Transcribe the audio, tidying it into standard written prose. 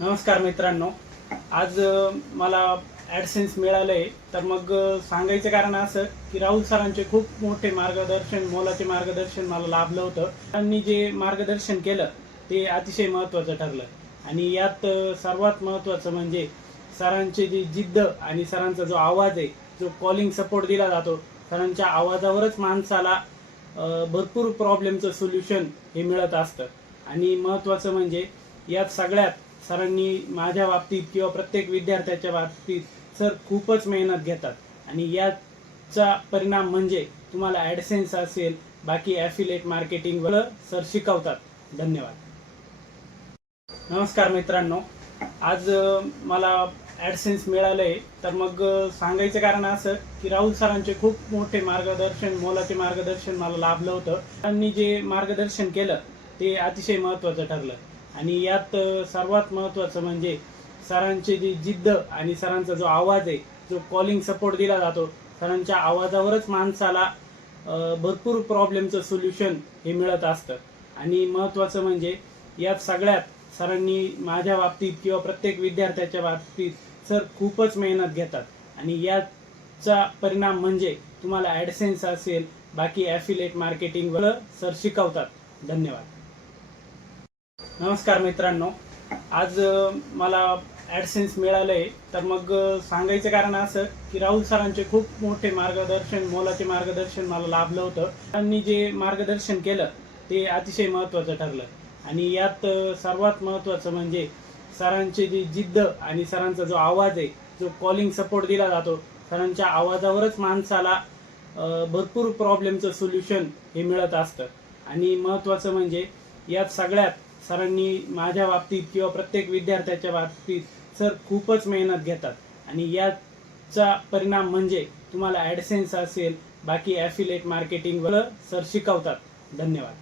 नमस्कार मित्रांनो, आज मला ॲडसेन्स मिळालंय. तर मग सांगायचं कारण असं की राहुल सरांचे खूप मोठे मार्गदर्शन, मोलाचे मार्गदर्शन मला लाभलं होतं. त्यांनी जे मार्गदर्शन केलं ते अतिशय महत्त्वाचं ठरलं. आणि यात सर्वात महत्त्वाचं म्हणजे सरांची जी जिद्द आणि सरांचा जो आवाज आहे, जो कॉलिंग सपोर्ट दिला जातो, सरांच्या आवाजावरच माणसाला भरपूर प्रॉब्लेमचं सोल्युशन हे मिळत असतं. आणि महत्त्वाचं म्हणजे यात सगळ्यात सरांनी माझ्या बाबतीत किंवा प्रत्येक विद्यार्थ्याच्या बाबतीत सर खूपच मेहनत घेतात. आणि याचा परिणाम म्हणजे तुम्हाला ॲडसेन्स असेल, बाकी ॲफिलिएट मार्केटिंग सर शिकवतात. धन्यवाद. नमस्कार मित्रांनो, आज मला ॲडसेन्स मिळालंय. तर मग सांगायचं कारण असं की राहुल सरांचे खूप मोठे मार्गदर्शन, मोलाचे मार्गदर्शन मला लाभलं होतं. त्यांनी जे मार्गदर्शन केलं ते अतिशय महत्त्वाचं ठरलं. आणि यात सर्वात महत्त्वाचं म्हणजे सरांची जी जिद्द आणि सरांचा जो आवाज आहे, जो कॉलिंग सपोर्ट दिला जातो, सरांच्या आवाजावरच माणसाला भरपूर प्रॉब्लेमचं सोल्युशन हे मिळत असतं. आणि महत्त्वाचं म्हणजे यात सगळ्यात सरांनी माझ्या बाबतीत किंवा प्रत्येक विद्यार्थ्याच्या बाबतीत सर खूपच मेहनत घेतात. आणि याचा परिणाम म्हणजे तुम्हाला ॲडसेन्स असेल, बाकी ॲफिलिएट मार्केटिंग सर शिकवतात. धन्यवाद. नमस्कार मित्रांनो, आज मला ॲडसेन्स मिळालंय. तर मग सांगायचं कारण असं की राहुल सरांचे खूप मोठे मार्गदर्शन, मोलाचे मार्गदर्शन मला लाभलं होतं. त्यांनी जे मार्गदर्शन केलं ते अतिशय महत्त्वाचं ठरलं. आणि यात सर्वात महत्त्वाचं म्हणजे सरांची जी जिद्द आणि सरांचा जो आवाज आहे, जो कॉलिंग सपोर्ट दिला जातो, सरांच्या आवाजावरच माणसाला भरपूर प्रॉब्लेमचं सोल्युशन हे मिळत असतं. आणि महत्त्वाचं म्हणजे यात सगळ्यात सरांनी माझ्या बाबतीत किंवा प्रत्येक विद्यार्थ्याच्या बाबतीत सर खूपच मेहनत घेतात. आणि याचा परिणाम म्हणजे तुम्हाला ॲडसेन्स असेल, बाकी ॲफिलिएट मार्केटिंग सर शिकवतात. धन्यवाद.